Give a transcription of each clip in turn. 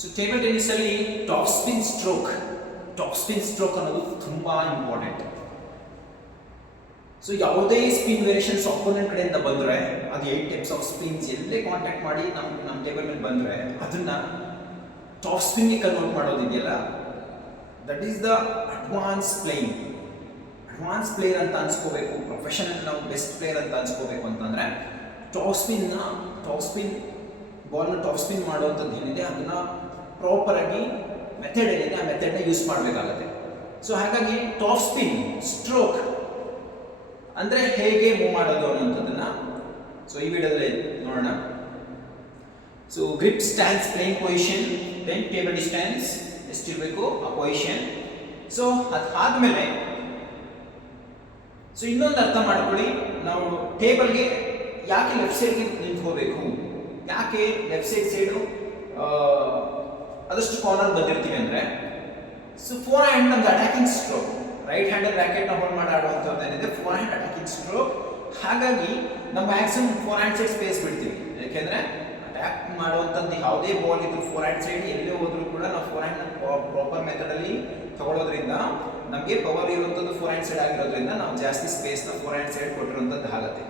So table tennis ಅಲ್ಲಿ top spin stroke ಅನ್ನೋದು ತುಂಬಾ ಇಂಪಾರ್ಟೆಂಟ್. ಸೊ ಯಾವುದೇ ಸ್ಪಿನ್ ವೇರಿಯೇಷನ್ಸ್ ಅಪೋನೆಂಟ್ ಕಡೆಯಿಂದ ಬಂದರೆ ಅದು 8 ಟೈಪ್ಸ್ ಆಫ್ ಸ್ಪಿನ್ಸ್ ಎಲ್ಲೇ ಕಾಂಟ್ಯಾಕ್ಟ್ ಮಾಡಿ ನಮ್ಮ ಟೇಬಲ್ ಮೇಲೆ ಬಂದರೆ ಅದನ್ನ ಟಾಪ್ ಸ್ಪಿನ್ಗೆ ಕನ್ವರ್ಟ್ ಮಾಡೋದಿದೆಯಲ್ಲ, that is the advance playing. Advance player ಅಂತ ಅನ್ಸ್ಕೋಬೇಕು, ಪ್ರೊಫೆಷನಲ್ ನಾವು ಬೆಸ್ಟ್ ಪ್ಲೇಯರ್ ಅಂತ ಅನ್ಸ್ಕೋಬೇಕು ಅಂತಂದರೆ ಟಾಪ್ ಸ್ಪಿನ್ ಬಾಲ್ನ ಟಾಪ್ ಸ್ಪಿನ್ ಮಾಡುವಂಥದ್ದು ಏನಿದೆ ಅದನ್ನು ಪ್ರಾಪರಾಗಿ ಮೆಥಡ್ ಏನಿದೆ ಆ ಮೆಥಡ್ನ ಯೂಸ್ ಮಾಡಬೇಕಾಗತ್ತೆ. ಸೊ ಹಾಗಾಗಿ ಟಾಪ್ ಸ್ಪಿನ್ ಸ್ಟ್ರೋಕ್ ಅಂದರೆ ಹೇಗೆ ಮೂವ್ ಮಾಡೋದು ಅನ್ನೋಂಥದ್ದನ್ನು ಸೊ ಈ ವಿಡಿಯೋದಲ್ಲಿ ನೋಡೋಣ. So grip stance playing position, then table distance ಎಷ್ಟಿರಬೇಕು ಆ ಪೊಸಿಷನ್. ಸೊ ಅದಾದಮೇಲೆ ಸೊ ಇನ್ನೊಂದು ಅರ್ಥ ಮಾಡ್ಕೊಳ್ಳಿ, ನಾವು ಟೇಬಲ್ಗೆ ಯಾಕೆ ಲೆಫ್ಟ್ ಸೈಡ್ಗೆ ನಿಂತ್ಕೋಬೇಕು, ಯಾಕೆ ಲೆಫ್ಟ್ ಸೈಡು ಅದಷ್ಟು ಕಾರ್ನರ್ ಬಂದಿರ್ತೀವಿ ಅಂದರೆ, ಸೊ ಫೋರ್ ಹ್ಯಾಂಡ್ ನಮ್ದು ಅಟ್ಯಾಕಿಂಗ್ ಸ್ಟ್ರೋಕ್, ರೈಟ್ ಹ್ಯಾಂಡಲ್ಲಿ ರ್ಯಾಕೆಟ್ನ ಹೋಲ್ಡ್ ಮಾಡಿ ಆಡುವಂಥದ್ದು ಏನಿದೆ ಫೋರ್ ಹ್ಯಾಂಡ್ ಅಟ್ಯಾಕಿಂಗ್ ಸ್ಟ್ರೋಕ್. ಹಾಗಾಗಿ ನಾವು maximum four hand side space ಬಿಡ್ತೀವಿ. ಯಾಕೆಂದರೆ ಅಟ್ಯಾಕ್ ಮಾಡುವಂಥದ್ದು ಯಾವುದೇ ಬಾಲ್ ಇದ್ರು ಫೋರ್ ಹ್ಯಾಂಡ್ ಸೈಡ್ ಎಲ್ಲೇ ಹೋದ್ರೂ ಕೂಡ ನಾವು ಫೋರ್ ಹ್ಯಾಂಡ್ ಪ್ರಾಪರ್ ಮೆಥಡಲ್ಲಿ ತಗೊಳ್ಳೋದ್ರಿಂದ ನಮಗೆ ಪವರ್ ಇರುವಂಥದ್ದು ಫೋರ್ ಹ್ಯಾಂಡ್ ಸೈಡ್ ಆಗಿರೋದ್ರಿಂದ ನಾವು ಜಾಸ್ತಿ ಸ್ಪೇಸ್ನ ಫೋರ್ ಹ್ಯಾಂಡ್ ಸೈಡ್ ಕೊಟ್ಟಿರುವಂಥದ್ದು ಆಗುತ್ತೆ.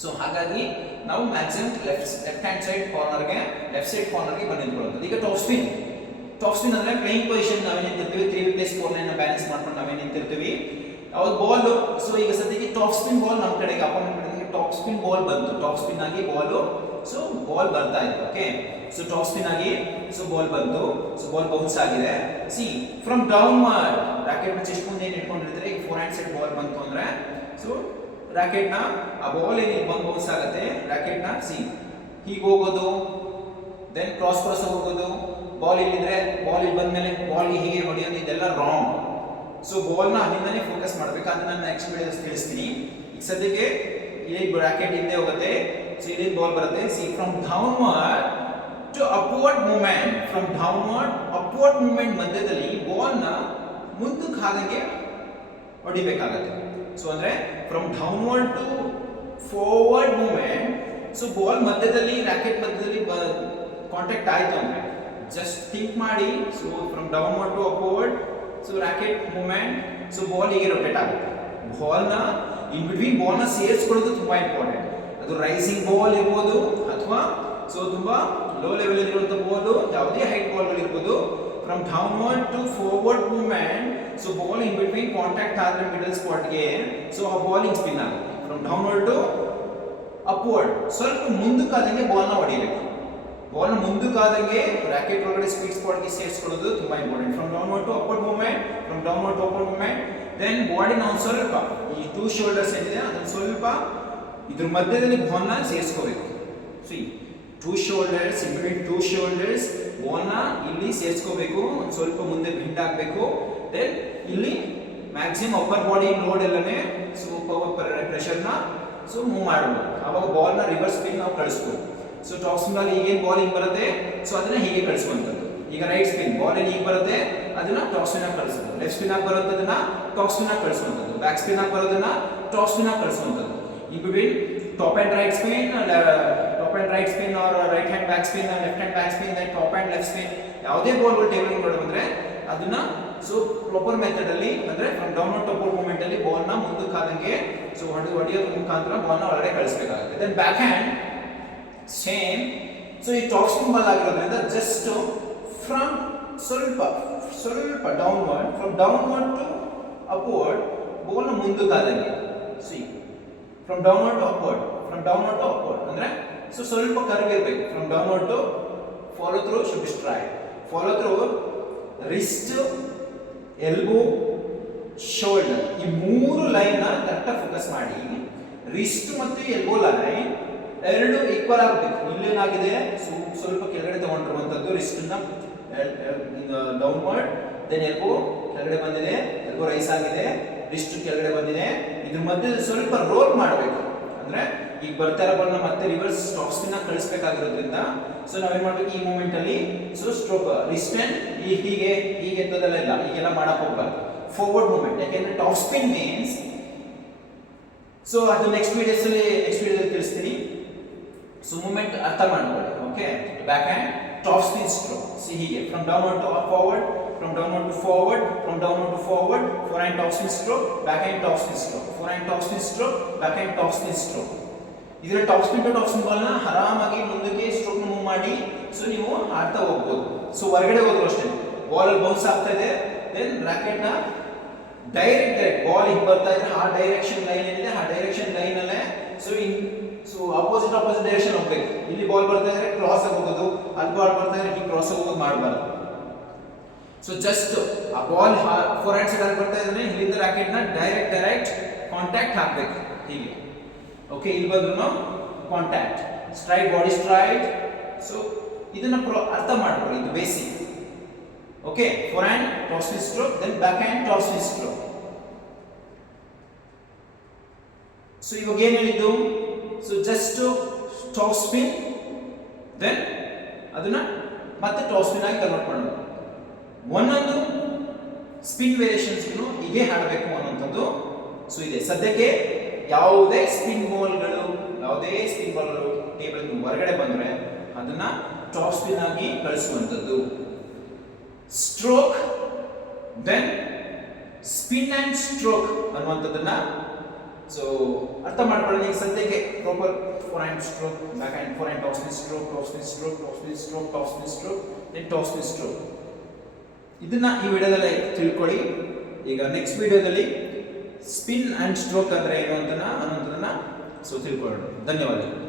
ಸೊ ಹಾಗಾಗಿ ನಾವು ಮ್ಯಾಕ್ಸಿಮಮ್ ಲೆಫ್ಟ್ ಹ್ಯಾಂಡ್ ಸೈಡ್ ಕಾರ್ನರ್ಗೆ ಲೆಫ್ಟ್ ಸೈಡ್ ಕಾರ್ನರ್ಗೆ ಬಂದು ನಿಂತ್ಕೊಳ್ಳೋದು. ಈಗ ಟಾಪ್ ಸ್ಪಿನ್ ಅಂದರೆ ಪ್ಲೇಯಿಂಗ್ ಪೊಸಿಷನ್ ನಾವೇ ನಿಂತಿರ್ತೀವಿ, 3v+4 ಬ್ಯಾಲೆನ್ಸ್ ಮಾಡ್ಕೊಂಡು ನಾವೇ ನಿಂತಿರ್ತೀವಿ. ಅವ್ರ ಬಾಲ್ ಸೊ ಈಗ ಸದ್ಯಕ್ಕೆ ಟಾಪ್ ಸ್ಪಿನ್ ಬಾಲ್ ನಮ್ಮ ಕಡೆಗೆ ಅಪೋನೆಂಟ್ ಕಡೆಗೆ ಟಾಪ್ ಸ್ಪಿನ್ ಬಾಲ್ ಬಂತು, ಟಾಪ್ ಸ್ಪಿನ್ ಆಗಿ ಬಾಲು ಸೊ ಬಾಲ್ ಬರ್ತಾ ಇದೆ. ಓಕೆ, ಸೊ ಟಾಪ್ ಸ್ಪಿನ್ ಆಗಿ ಸೊ ಬಾಲ್ ಬಂತು, ಸೊ ಬಾಲ್ ಬೌನ್ಸ್ ಆಗಿದೆ. C from downward rocket chest ಮುಂದೆ ಏನು ಇಟ್ಕೊಂಡಿರ್ತಾರೆ, ಈಗ ಫೋರ್ ಹ್ಯಾಂಡ್ ಸೈಡ್ ಬಾಲ್ ಬಂತು ಅಂದರೆ ಸೊ ರಾಕೆಟ್ನ ಆ ಬಾಲ್ ಏನಿದೆ ಬಂದು ಬೌನ್ಸ್ ಆಗುತ್ತೆ, ರಾಕೆಟ್ನ ಸಿ ಹೀಗೆ ಹೋಗೋದು, ದೆನ್ ಕ್ರಾಸ್ ಹೋಗೋದು, ಬಾಲ್ ಇಲ್ಲಿದ್ರೆ ಬಾಲ್ ಇಲ್ಲಿ ಬಂದ್ಮೇಲೆ ಬಾಲ್ಗೆ ಹೀಗೆ ಹೊಡೆಯೋದು, ಇದೆಲ್ಲ ರಾಂಗ್. ಸೊ ಬಾಲ್ನ ಅಲ್ಲಿಂದನೇ ಫೋಕಸ್ ಮಾಡಬೇಕು, ಅದನ್ನ ನಾನು ನೆಕ್ಸ್ಟ್ ವಿಡಿಯೋದಲ್ಲಿ ತಿಳಿಸ್ತೀನಿ. ಈಗ ಸದ್ಯಕ್ಕೆ ಇಲ್ಲಿ ರಾಕೆಟ್ ಹಿಂದೆ ಹೋಗುತ್ತೆ, ಸೊ ಇಲ್ಲಿ ಬಾಲ್ ಬರುತ್ತೆ. See from downward to upward movement ಮಧ್ಯದಲ್ಲಿ ಬಾಲ್ನ ಮುಂದಕ್ಕೆ ಹಾಗೆ ಹೊಡಿಬೇಕಾಗತ್ತೆ. ಸೊ ಅಂದ್ರೆ from downward to forward movement, so ball ಮಧ್ಯದಲ್ಲಿ ರಾಕೆಟ್ ಮಧ್ಯದಲ್ಲಿ ಕಾಂಟ್ಯಾಕ್ಟ್ ಆಯಿತು ಅಂದರೆ ಜಸ್ಟ್ ಥಿಂಕ್ ಮಾಡಿ. So from downward to upward, so racket movement, so ball ಹೀಗೆ ರೊಟೇಟ್ ಆಗುತ್ತೆ. ಬಾಲ್ನ ಇನ್ ಬಿಟ್ವೀನ್ ಬಾಲ್ನ ಸೇರಿಸ್ಕೊಳ್ಳೋದು ತುಂಬ ಇಂಪಾರ್ಟೆಂಟ್. ಅದು ರೈಸಿಂಗ್ ಬಾಲ್ ಇರ್ಬೋದು ಅಥವಾ ಸೊ ತುಂಬ ಲೋ ಲೆವೆಲ್ ಇರುವಂಥ ಬಾಲು, ಯಾವುದೇ ಹೈಟ್ ಬಾಲ್ಗಳು ಇರ್ಬೋದು. From downward to forward movement, so ball in between contact ಆದರೆ ಮಿಡಲ್ ಸ್ಪಾಟ್ಗೆ ಸೊ ಆ ಬಾಲಿಂಗ್ ಸ್ಪಿನ್ ಆಗುತ್ತೆ. ಫ್ರಮ್ ಡೌನ್ವರ್ಡ್ ಟು ಅಪ್ವರ್ಡ್ ಸ್ವಲ್ಪ ಮುಂದಕ್ಕಾದಂಗೆ ಬಾಲ್ನ ಹೊಡಿಬೇಕು. ಬಾಲ್ನ ಮುಂದಕ್ಕಾದಂಗೆ ರಾಕೆಟ್ ಒಳಗಡೆ ಸ್ಪೀಡ್ ಸ್ಪಾಟ್ಗೆ ಸೇರಿಸ್ಕೊಳ್ಳೋದು ತುಂಬ important. From downward to upward movement, then ಬಾಡಿನ ಒಂದು ಸ್ವಲ್ಪ ಈ ಟೂ ಶೋಲ್ಡರ್ಸ್ ಏನಿದೆ ಅದನ್ನು ಸ್ವಲ್ಪ ಇದ್ರ ಮಧ್ಯದಲ್ಲಿ ಬಾಲ್ನ ಸೇರಿಸ್ಕೋಬೇಕು. See two shoulders, in between two shoulders ಬಾಲ್ನ ಇಲ್ಲಿ ಸೇರಿಸ್ಕೋಬೇಕು, ಒಂದು ಸ್ವಲ್ಪ ಮುಂದೆ ಬೆಂಡ್ ಆಗಬೇಕು. ದೆನ್ ಇಲ್ಲಿ ಮ್ಯಾಕ್ಸಿಮಮ್ ಅಪ್ಪರ್ ಬಾಡಿ ಲೋಡ್ ಎಲ್ಲನೇ ಸೊ ಪವರ್ ಪ್ರೆಷರ್ನ ಸೊ ಮೂವ್ ಮಾಡಬಹುದು. ಅವಾಗ ಬಾಲ್ನ ರಿವರ್ಸ್ ಸ್ಪಿನ್ ನಾವು ಕಳಿಸ್ಬೋದು. ಸೊ ಟಾಪ್ ಸ್ಪಿನ್ ಅಲ್ಲಿ ಈಗೇನು ಬಾಲ್ ಹಿಂಗೆ ಬರುತ್ತೆ ಸೊ ಅದನ್ನ ಹೀಗೆ ಕಳಿಸುವಂಥದ್ದು. ಈಗ ರೈಟ್ ಸ್ಪಿನ್ ಬಾಲ್ ಏನು ಹೀಗೆ ಬರುತ್ತೆ ಅದನ್ನ ಟಾಪ್ ಸ್ಪಿನ್ ಆಗಿ ಕಳಿಸೋದು, ಲೆಫ್ಟ್ ಸ್ಪಿನ್ ಆಗಿ ಬರೋದನ್ನ ಟಾಪ್ ಸ್ಪಿನ್ ಆಗಿ ಕಳಿಸುವಂಥದ್ದು, ಬ್ಯಾಕ್ ಸ್ಪಿನ್ ಆಗಿ ಬರೋದನ್ನ ಟಾಪ್ ಸ್ಪಿನ್ ಆಗಿ ಕಳಿಸುವಂಥದ್ದು. In between top and right spin or right hand back spin, left hand back spin, then top hand left spin, ಯಾವುದೇ ಬಾಲ್ಗಳು ಟೇಬಲ್ ಮಾಡಿ ಬಂದರೆ ಅದನ್ನ ಸೊ ಪ್ರಾಪರ್ ಮೆಥಡ್ ಅಲ್ಲಿ ಅಂದ್ರೆ from downward to upward movement ಅಲ್ಲಿ ಬಾಲ್ನ ಮುಂದಕ್ಕೆ ಆದಂಗೆ ಸೊ ಹೊಡೆಯೋದ್ರ ಮುಖಾಂತರ ಬಾಲ್ನ ಒಳಗಡೆ ಕಳಿಸಬೇಕಾಗುತ್ತೆ. Then backhand same. So ಈ ಟಾಪ್ ಸ್ಪಿನ್ ಬಾಲ್ ಆಗಿರೋದ್ರಿಂದ ಜಸ್ಟ್ ಫ್ರಮ್ ಸ್ವಲ್ಪ downward, from downward to upward ಬಾಲ್ನ ಮುಂದಕ್ಕಾದಂಗೆ see from downward to upward ಅಂದ್ರೆ ಸೊ ಸ್ವಲ್ಪ ಕರ್ವ್ ಇರಬೇಕು. From downward to follow through should strike, follow through wrist, elbow, shoulder, ಈ ಮೂರು ಲೈನ್ ಕರೆಕ್ಟಾಗಿ ಫೋಕಸ್ ಮಾಡಿ. ರಿಸ್ಟ್ ಮತ್ತು ಎಲ್ಬೋ ಲೈನ್ ಎರಡು ಈಕ್ವಲ್ ಆಗಬೇಕು. ಇಲ್ಲೇನಾಗಿದೆ ಸ್ವಲ್ಪ ಕೆಳಗಡೆ ತಗೊಂಡಿರುವಂಥದ್ದು ರಿಸ್ಟ್ನ ಡೌನ್ವರ್ಡ್, ದೆನ್ ಎಲ್ಬೋ ಕೆಳಗಡೆ ಬಂದಿದೆ, ಎಲ್ಬೋ ರೈಸ್ ಆಗಿದೆ, ರಿಸ್ಟ್ ಕೆಳಗಡೆ ಬಂದಿದೆ. ಇದ್ರ ಮಧ್ಯೆ ಸ್ವಲ್ಪ ರೋಲ್ ಮಾಡಬೇಕು. ಅಂದ್ರೆ ಈಗ ಬರ್ತಾ ಇರೋ ಬಾಲ್ನ ಮತ್ತೆ ರಿವರ್ಸ್ ಟಾಪ್ ಸ್ಪಿನ್ ಆಗಿ ಕಳಿಸಬೇಕಾಗಿರೋದ್ರಿಂದ ಸೊ ನಾವೇನ್ ಮಾಡ್ಬೇಕು ಈ ಮೂಮೆಂಟ್ ಅಲ್ಲಿ ಸೊ ಸ್ಟ್ರೋಕ್ ರಿಸ್ಟ್ ಅಂಡ್ ಹೀಗೆ ಎತ್ತೋದಲ್ಲ, ಈಗೆಲ್ಲ ಮಾಡಕ್ ಹೋಗ್ಬಾರ್ದು. ಫಾರ್ವರ್ಡ್ ಮೂಮೆಂಟ್, ಯಾಕೆಂದ್ರೆ ಟಾಪ್ ಸ್ಪಿನ್ ಮೀನ್ಸ್ ಸೊ ಅದು ನೆಕ್ಸ್ಟ್ ವಿಡಿಯೋದಲ್ಲಿ ತಿಳಿಸ್ತೀನಿ. ಸೊ ಮೂಮೆಂಟ್ ಅರ್ಥ ಮಾಡ್ಕೊಳ್ಳಿ. Okay, backhand top spin stroke. See ಹೀಗೆ from downward to forward, from downward to forward, from downward to forward, forehand top spin stroke, backhand top spin stroke, forehand top spin stroke, backhand top spin stroke. ಇದರ top spin to top spin ball ನ ಆರಾಮಾಗಿ ಮುಂದಕ್ಕೆ stroke move ಮಾಡಿ so ನೀವು ಆಡ್ತಾ ಹೋಗ್ಬೋದು. So ಹೊರಗಡೆ ಹೋದ್ರು ಅಷ್ಟೇ ಬಾಲ್ ಅಲ್ಲಿ ಬೌನ್ಸ್ ಆಗ್ತಾ ಇದೆ, ದೆನ್ ರಾಕೆಟ್ ನ ಡೈರೆಕ್ಟ್ ಬಾಲ್ ಹಿಂಗ್ ಬರ್ತಾ ಇದ್ರೆ ಆ ಡೈರೆಕ್ಷನ್ ಲೈನ್ ಏನಿದೆ ಆ ಡೈರೆಕ್ಷನ್ ಲೈನ್ ಅಲ್ಲೇ ಸೊ ಅಪೋಸಿಟ್ ಡೈರೆಕ್ಷನ್ ಹೋಗ್ಬೇಕು. ಇಲ್ಲಿ ಬಾಲ್ ಬರ್ತಾ ಇದ್ರೆ ಕ್ರಾಸ್ ಆಗಿ ಹೋಗೋದು, ಅಲ್ಲಿ ಬಾಲ್ ಬರ್ತಾ ಇದ್ರೆ ಹಿಂಗ್ ಕ್ರಾಸ್ ಆಗಿ ಹೋಗೋದು ಮಾಡಬಾರ್ದು. ಸೊ ಜಸ್ಟ್ ಆ ಬಾಲ್ ಫೋರ್ ಹ್ಯಾಂಡ್ ಸೈಡ್ ಅಲ್ಲಿ ಬರ್ತಾ ಇದ್ರೆ ಇಲ್ಲಿಂದ ರಾಕೆಟ್ ನ ಡೈರೆಕ್ಟ್ ಕಾಂಟ್ಯಾಕ್ಟ್ ಹಾಕ್ಬೇಕು ಹೀಗೆ. ಓಕೆ, ಇಲ್ಲಿ ಬಂದ್ರು contact, straight, body straight. So ಇದನ್ನ ಅರ್ಥ ಮಾಡ್ಕೊಳ್ಳಿ, ಇದು basic. Okay, forehand top spin stroke, then backhand top spin stroke. So ಇವಾಗ ಏನ್ ಹೇಳಿದ್ದು, so just top spin, then ಅದನ್ನ ಮತ್ತೆ ಟಾಪ್ ಸ್ಪಿನ್ ಆಗಿ ಕನ್ವರ್ಟ್ ಮಾಡೋದು. ಒಂದೊಂದು ಸ್ಪಿನ್ ವೇರಿಯೇಷನ್ಸ್ ಹೀಗೆ ಹಾಡಬೇಕು ಅನ್ನೋಂಥದ್ದು ಸೊ ಇದೆ. ಸದ್ಯಕ್ಕೆ ಯಾವುದೇ ಸ್ಪಿನ್ ಬಾಲ್ಗಳು ಟೇಬಲ್ ಹೊರಗಡೆ ಬಂದ್ರೆ ಅದನ್ನ ಟಾಪ್ ಸ್ಪಿನ್ ಆಗಿ ಕಳಿಸುವಂಥದ್ದು. Stroke, then spin and stroke ಅನ್ನುವಂಥದ್ದನ್ನ ಸೊ ಅರ್ಥ ಮಾಡ್ಕೊಳ್ಳಿ. ಈಗ ಸದ್ಯಕ್ಕೆ proper forehand stroke, backhand, forehand top spin stroke, top spin stroke, top spin stroke, top spin stroke, then top spin stroke. ಇದನ್ನ ಈ ವಿಡಿಯೋದಲ್ಲಿ ತಿಳ್ಕೊಳ್ಳಿ. ಈಗ ನೆಕ್ಸ್ಟ್ ವಿಡಿಯೋದಲ್ಲಿ ಸ್ಪಿನ್ ಅಂಡ್ ಸ್ಟ್ರೋಕ್ ಅಂದ್ರೆ ಏನು ಅಂತ ಅನ್ನೋದನ್ನ ಸೊ ತಿಳ್ಕೊಳ್ಳೋಣ. ಧನ್ಯವಾದಗಳು.